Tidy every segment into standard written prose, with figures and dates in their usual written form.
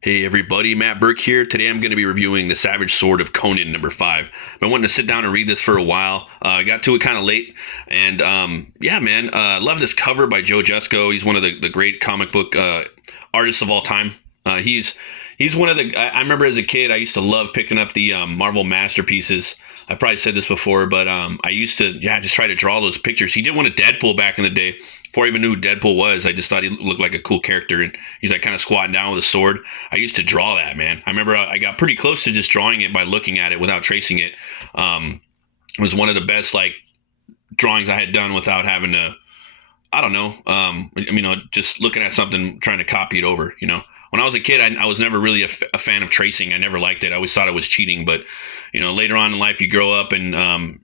Hey everybody, Matt Burke here. Today I'm going to be reviewing the Savage Sword of Conan #5. I've been wanting to sit down and read this for a while. I got to it kind of late, and yeah, man, love this cover by Joe Jusko. He's one of the great comic book artists of all time. He's one of the. I remember as a kid, I used to love picking up the Marvel masterpieces. I probably said this before, but I used to just try to draw those pictures. He did one of Deadpool back in the day. Before I even knew who Deadpool was, I just thought he looked like a cool character, and he's like kind of squatting down with a sword. I used to draw that, man. I remember I got pretty close to just drawing it by looking at it without tracing it. It was one of the best like drawings I had done without having to. I don't know. Just looking at something, trying to copy it over. When I was a kid, I was never really a fan of tracing. I never liked it. I always thought it was cheating. But later on in life, you grow up and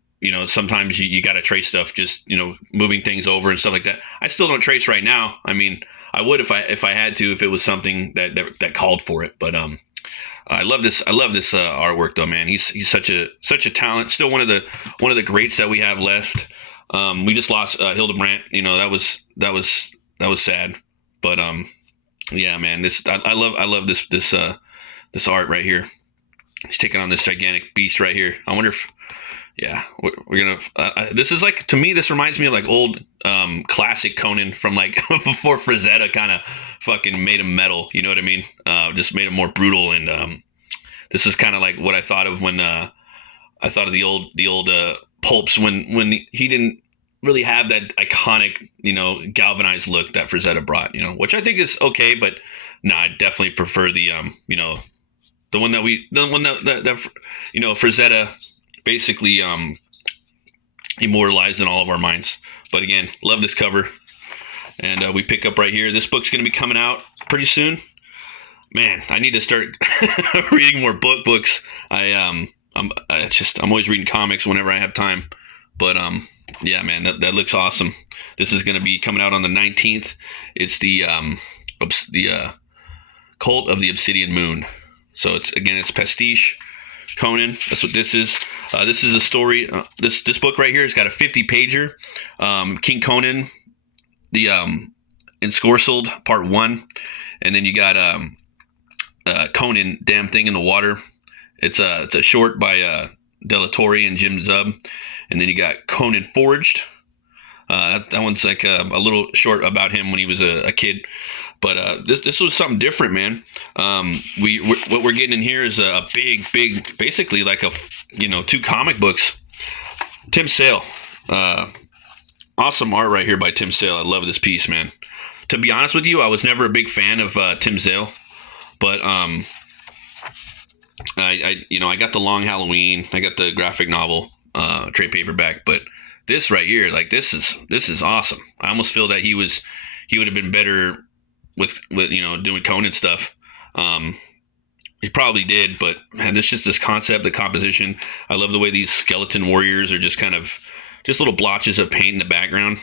sometimes you got to trace stuff, just moving things over and stuff like that. I still don't trace right now. I mean, I would if I had to, if it was something that called for it. But I love this. Artwork though, man. He's such a talent. Still one of the greats that we have left. We just lost Hildebrandt. That was sad. But yeah, man. I love this art right here. He's taking on this gigantic beast right here. I wonder if, yeah, we're gonna. This is like, to me, this reminds me of like old classic Conan from like before Frazetta kind of fucking made him metal. You know what I mean? Just made him more brutal, and this is kind of like what I thought of when I thought of the old pulps when he didn't really have that iconic galvanized look that Frazetta brought. Which I think is okay, but no, I definitely prefer the one that Frazetta basically immortalized in all of our minds. But again, love this cover, and we pick up right here. This book's going to be coming out pretty soon. Man, I need to start reading more books. I'm always reading comics whenever I have time. But yeah, man, that looks awesome. This is going to be coming out on the 19th. It's the Cult of the Obsidian Moon. So it's pastiche Conan. That's what this is. This is a story. This book right here has got a 50-pager. King Conan, the Ensorcelled, Part 1, and then you got Conan, Damn Thing in the Water. It's a short by Delatorre and Jim Zub, and then you got Conan Forged. That one's like a little short about him when he was a kid. But this was something different, man. What we're getting in here is a big, basically like two comic books. Tim Sale, awesome art right here by Tim Sale. I love this piece, man. To be honest with you, I was never a big fan of Tim Sale, but I got the Long Halloween, I got the graphic novel trade paperback, but this right here, like this is awesome. I almost feel that he would have been better with doing Conan stuff. He probably did, but man, it's just this concept, the composition. I love the way these skeleton warriors are just kind of just little blotches of paint in the background.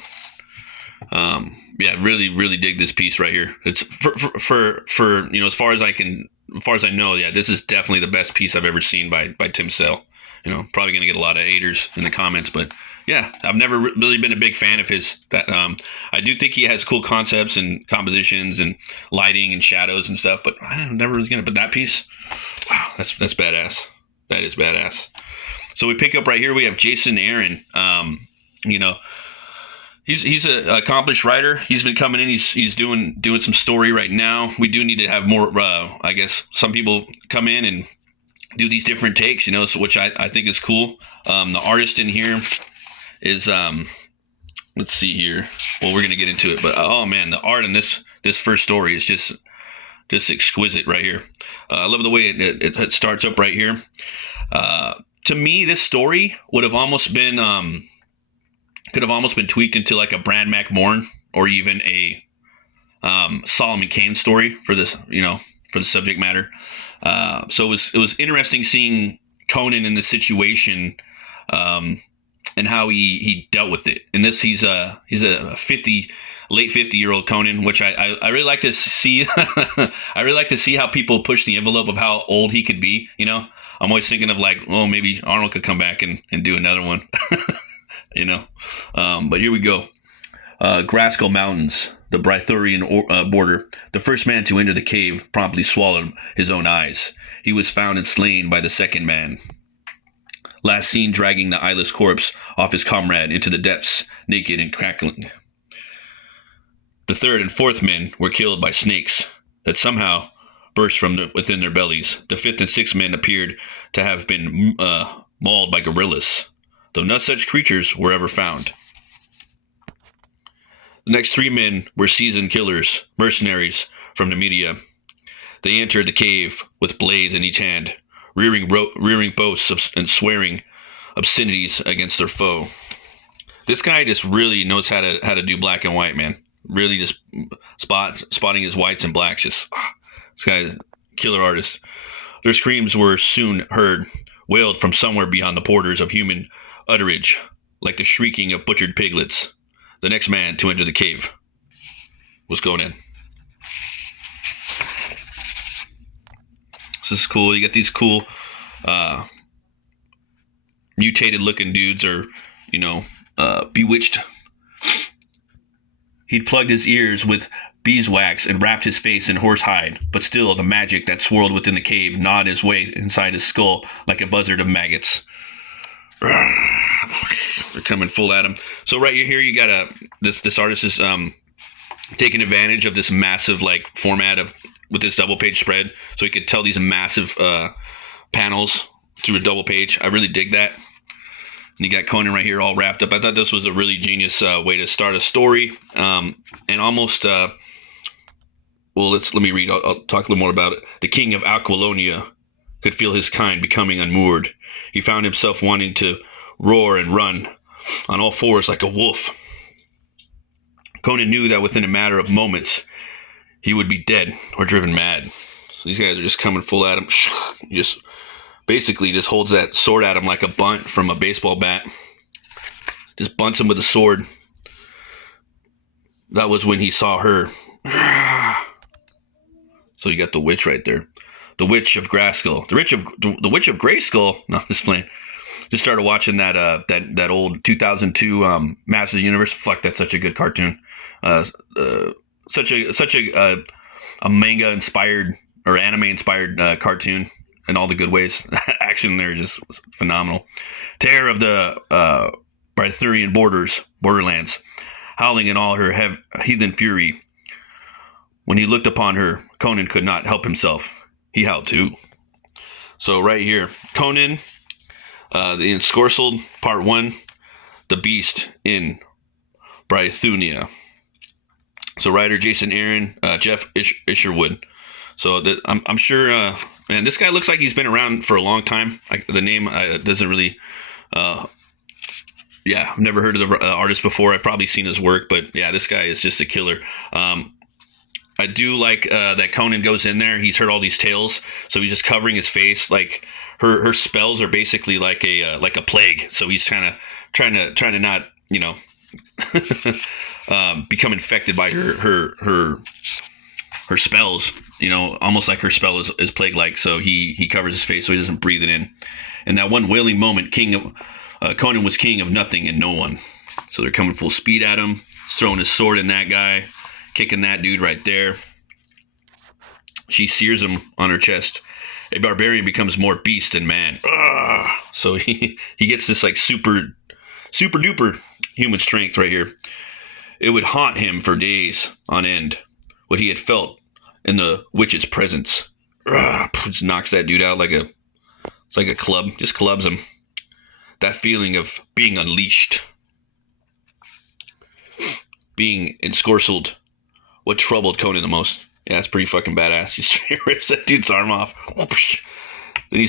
Yeah, really dig this piece right here. It's for as far as I know, yeah, this is definitely the best piece I've ever seen by Tim Sale. Probably gonna get a lot of haters in the comments, but yeah, I've never really been a big fan of his. I do think he has cool concepts and compositions and lighting and shadows and stuff, but I'm never really gonna. But that piece, wow, that's badass. That is badass. So we pick up right here. We have Jason Aaron. He's an accomplished writer. He's been coming in. He's doing some story right now. We do need to have more. I guess some people come in and do these different takes, which I think is cool. The artist in here is let's see here. Well, we're gonna get into it, but oh man, the art in this first story is just exquisite right here. I love the way it starts up right here. To me, this story would have almost been could have almost been tweaked into like a Brad McMorn or even a Solomon Kane story for this, for the subject matter. So it was interesting seeing Conan in the situation, and how he dealt with it. And this, he's a late 50-year-old Conan, which I really like to see. I really like to see how people push the envelope of how old he could be. I'm always thinking of like, oh, maybe Arnold could come back and do another one. But here we go. Graskell Mountains, the Brythurian border. The first man to enter the cave promptly swallowed his own eyes. He was found and slain by the second man. Last seen dragging the eyeless corpse off his comrade into the depths, naked and crackling. The third and fourth men were killed by snakes that somehow burst from within their bellies. The fifth and sixth men appeared to have been mauled by gorillas, though no such creatures were ever found. The next three men were seasoned killers, mercenaries from the Media. They entered the cave with blades in each hand, rearing boasts and swearing obscenities against their foe. This guy just really knows how to do black and white, man. Really just spotting his whites and blacks. This guy's a killer artist. Their screams were soon heard, wailed from somewhere beyond the borders of human utterage, like the shrieking of butchered piglets. The next man to enter the cave was Conan. This is cool. You got these cool mutated looking dudes, or bewitched. He'd plugged his ears with beeswax and wrapped his face in horsehide, but still the magic that swirled within the cave gnawed his way inside his skull like a buzzard of maggots. They're coming full at him. So right here you got this artist is taking advantage of this massive format with this double page spread, so he could tell these massive panels through a double page. I really dig that. And you got Conan right here all wrapped up. I thought this was a really genius way to start a story, and almost let me read. I'll talk a little more about it. The king of Aquilonia could feel his kind becoming unmoored. He found himself wanting to roar and run on all fours like a wolf. Conan knew that within a matter of moments he would be dead or driven mad. So these guys are just coming full at him. Just basically just holds that sword at him like a bunt from a baseball bat. Just bunts him with a sword. That was when he saw her. So you got the witch right there. The Witch of Graskell. The Witch of Grayskull. No, I'm just playing. Just started watching that old 2002 Masters of the Universe. Fuck, that's such a good cartoon. Such a manga inspired or anime inspired cartoon in all the good ways. Action there is just phenomenal. Terror of the Brythurian borderlands, howling in all her heathen fury. When he looked upon her, Conan could not help himself. He howled too. So right here, Conan, the Ensorcelled, Part 1, The Beast in Brythunia. So writer Jason Aaron, Jeff Isherwood. So I'm sure, man, this guy looks like he's been around for a long time. The name doesn't really, I've never heard of the artist before. I've probably seen his work, but yeah, this guy is just a killer. I do like that Conan goes in there. He's heard all these tales, so he's just covering his face. Like her spells are basically like a plague. So he's kind of trying to not become infected by her spells. Almost like her spell is plague like. So he covers his face so he doesn't breathe it in. And that one wailing moment, Conan was king of nothing and no one. So they're coming full speed at him, throwing his sword in that guy. Kicking that dude right there. She sears him on her chest. A barbarian becomes more beast than man. So he gets this super duper human strength right here. It would haunt him for days on end what he had felt in the witch's presence. Just knocks that dude out it's like a club. Just clubs him. That feeling of being unleashed, being ensorcelled. What troubled Conan the most? Yeah, it's pretty fucking badass. He straight rips that dude's arm off. Then he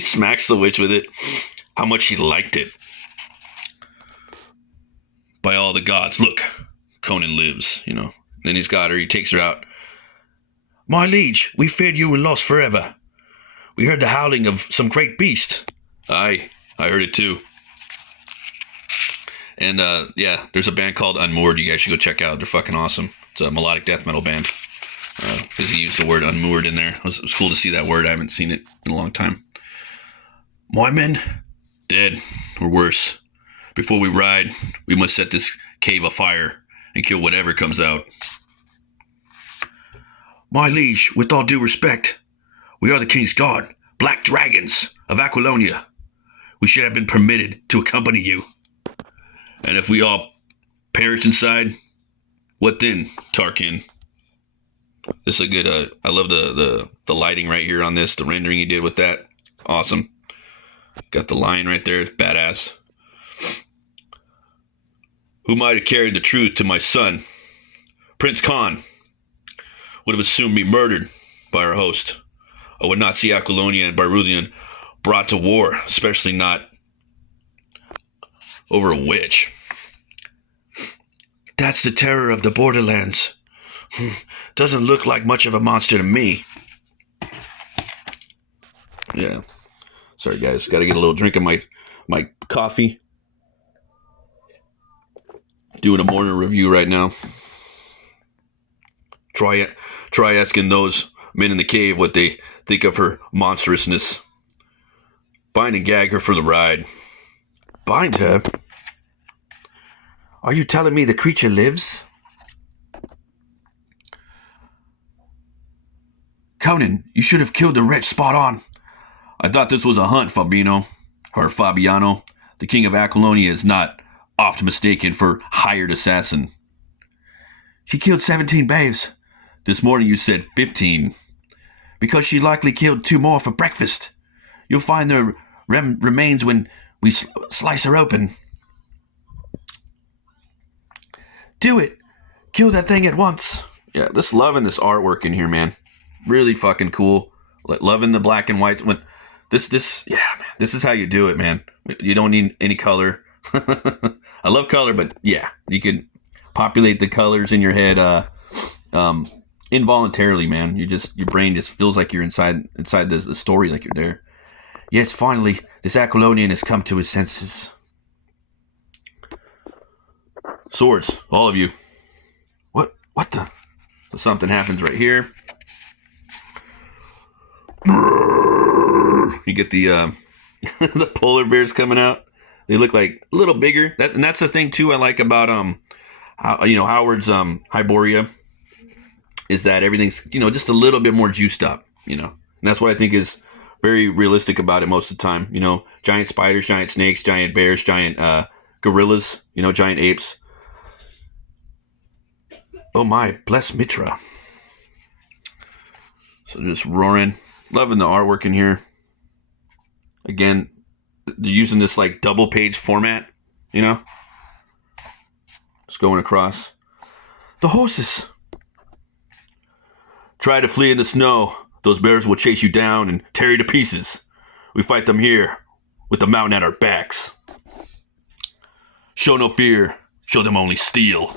smacks the witch with it. How much he liked it. By all the gods, look, Conan lives, Then he's got her. He takes her out. My liege, we feared you were lost forever. We heard the howling of some great beast. Aye, I heard it too. And there's a band called Unmoored. You guys should go check out. They're fucking awesome. It's a melodic death metal band. Because he used the word unmoored in there. It was cool to see that word. I haven't seen it in a long time. My men, dead or worse. Before we ride, we must set this cave afire and kill whatever comes out. My liege, with all due respect, we are the king's guard, black dragons of Aquilonia. We should have been permitted to accompany you. And if we all perish inside, what then, Tarkin? This is a good, I love the lighting right here on this, the rendering you did with that. Awesome. Got the lion right there, badass. Who might have carried the truth to my son? Prince Khan would have assumed me murdered by our host. I would not see Aquilonia and Barulian brought to war, especially not over a witch. That's the terror of the borderlands. Doesn't look like much of a monster to me. Yeah. Sorry, guys. Got to get a little drink of my coffee. Doing a morning review right now. Try asking those men in the cave what they think of her monstrousness. Bind and gag her for the ride. Bind her? Are you telling me the creature lives? Conan, you should have killed the wretch spot on. I thought this was a hunt, Fabiano. Or Fabiano. The king of Aquilonia is not oft mistaken for hired assassin. She killed 17 babes. This morning you said 15. Because she likely killed 2 more for breakfast. You'll find the remains when we slice her open. Do it. Kill that thing at once. Yeah, just loving this artwork in here, man. Really fucking cool. Loving the black and whites. When this, yeah, man. This is how you do it, man. You don't need any color. I love color, but yeah, you can populate the colors in your head involuntarily, man. Your brain just feels like you're inside the story, like you're there. Yes, finally, this Aquilonian has come to his senses. Swords, all of you. What the? So something happens right here. You get the the polar bears coming out. They look like a little bigger. And that's the thing too I like about Howard's Hyboria is that everything's just a little bit more juiced up, And that's what I think is very realistic about it most of the time. Giant spiders, giant snakes, giant bears, giant gorillas, giant apes. Oh my, bless Mitra. So just roaring. Loving the artwork in here. Again, they're using this like double page format, Just going across. The horses. Try to flee in the snow. Those bears will chase you down and tear you to pieces. We fight them here with the mountain at our backs. Show no fear. Show them only steel.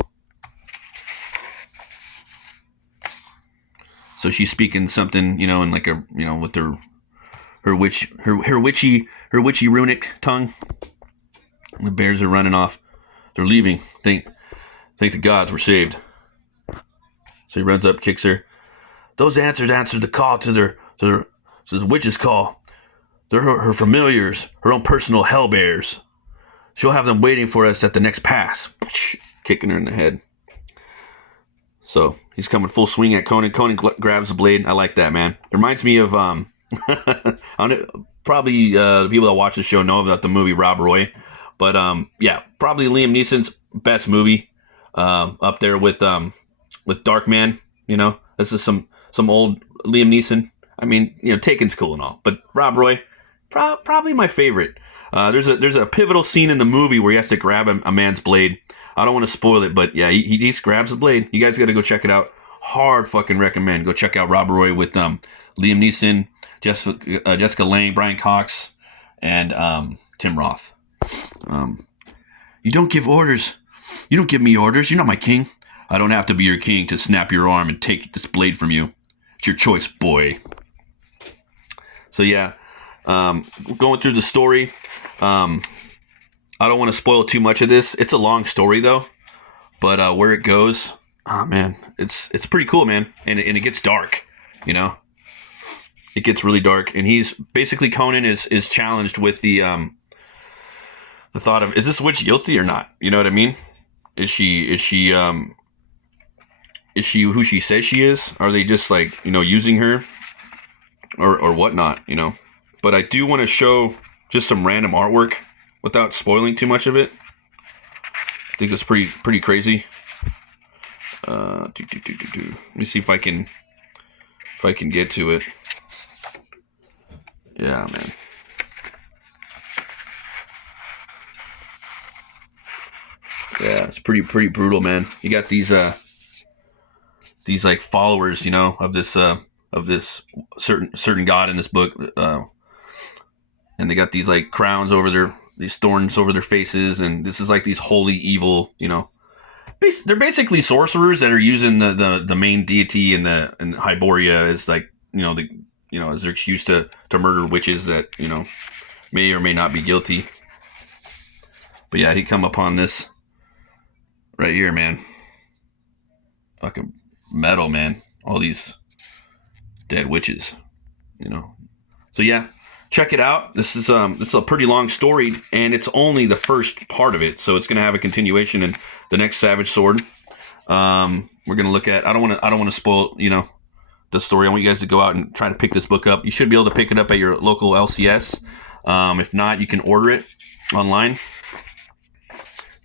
So she's speaking something, in like a, with her witchy runic tongue. The bears are running off. They're leaving. Thank the gods we're saved. So he runs up, kicks her. Those answered the call to the witch's call. They're her familiars, her own personal hell bears. She'll have them waiting for us at the next pass. Kicking her in the head. So he's coming full swing at Conan. Conan grabs the blade. I like that, man. It reminds me of probably the people that watch the show know about the movie Rob Roy, but yeah, probably Liam Neeson's best movie, up there with Darkman. This is some old Liam Neeson. I mean, Taken's cool and all, but Rob Roy, probably my favorite. There's a pivotal scene in the movie where he has to grab a man's blade. I don't want to spoil it, but yeah, he just grabs the blade. You guys got to go check it out. Hard fucking recommend. Go check out Rob Roy with Liam Neeson, Jessica Lange, Brian Cox, and Tim Roth. You don't give orders. You don't give me orders. You're not my king. I don't have to be your king to snap your arm and take this blade from you. It's your choice, boy. So yeah, going through the story. I don't want to spoil too much of this. It's a long story though, but where it goes, oh man, it's pretty cool, man. And it gets dark, It gets really dark, and he's basically Conan is challenged with the thought of, is this witch guilty or not? You know what I mean? is she who she says she is? Are they just like, using her or whatnot, But I do want to show just some random artwork without spoiling too much of it. I think it's pretty crazy. Let me see if I can get to it. Yeah, man. Yeah, it's pretty brutal, man. You got these like followers, of this certain god in this book, and they got these like crowns over these thorns over their faces, and this is like these holy evil, they're basically sorcerers that are using the main deity in Hyboria as like, as their excuse to murder witches that, may or may not be guilty. But yeah, he come upon this right here, man. Fucking metal, man. All these dead witches, So yeah, check it out. This is a pretty long story, and it's only the first part of it, so it's gonna have a continuation in the next Savage Sword. We're gonna look at. I don't want to spoil, the story. I want you guys to go out and try to pick this book up. You should be able to pick it up at your local LCS. If not, you can order it online.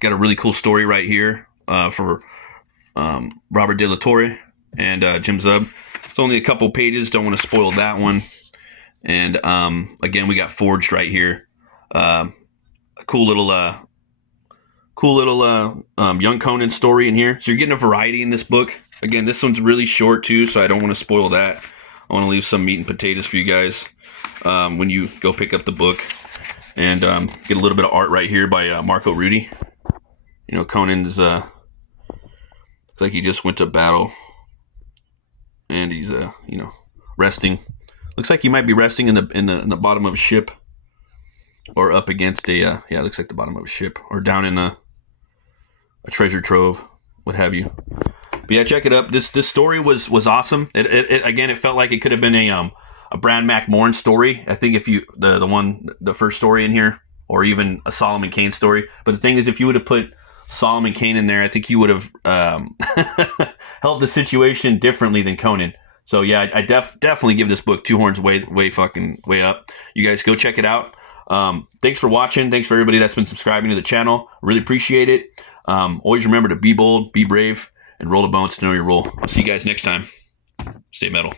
Got a really cool story right here for Robert De La Torre and Jim Zub. It's only a couple pages. Don't want to spoil that one. And again, we got Forged right here. A cool little young Conan story in here. So you're getting a variety in this book. Again, this one's really short too, so I don't want to spoil that. I want to leave some meat and potatoes for you guys when you go pick up the book. And get a little bit of art right here by Marco Rudy. Conan's looks like he just went to battle, and he's resting. Looks like he might be resting in the bottom of a ship, or up against a looks like the bottom of a ship, or down in a treasure trove, what have you. But yeah, check it up. This story was awesome. It felt like it could have been a Brad McMorn story. I think if you the first story in here, or even a Solomon Kane story. But the thing is, if you would have put Solomon Kane in there, I think he would have held the situation differently than Conan. So yeah, I definitely give this book 2 horns way up. You guys go check it out. Thanks for watching. Thanks for everybody that's been subscribing to the channel. Really appreciate it. Always remember to be bold, be brave, and roll the bones to know your role. I'll see you guys next time. Stay metal.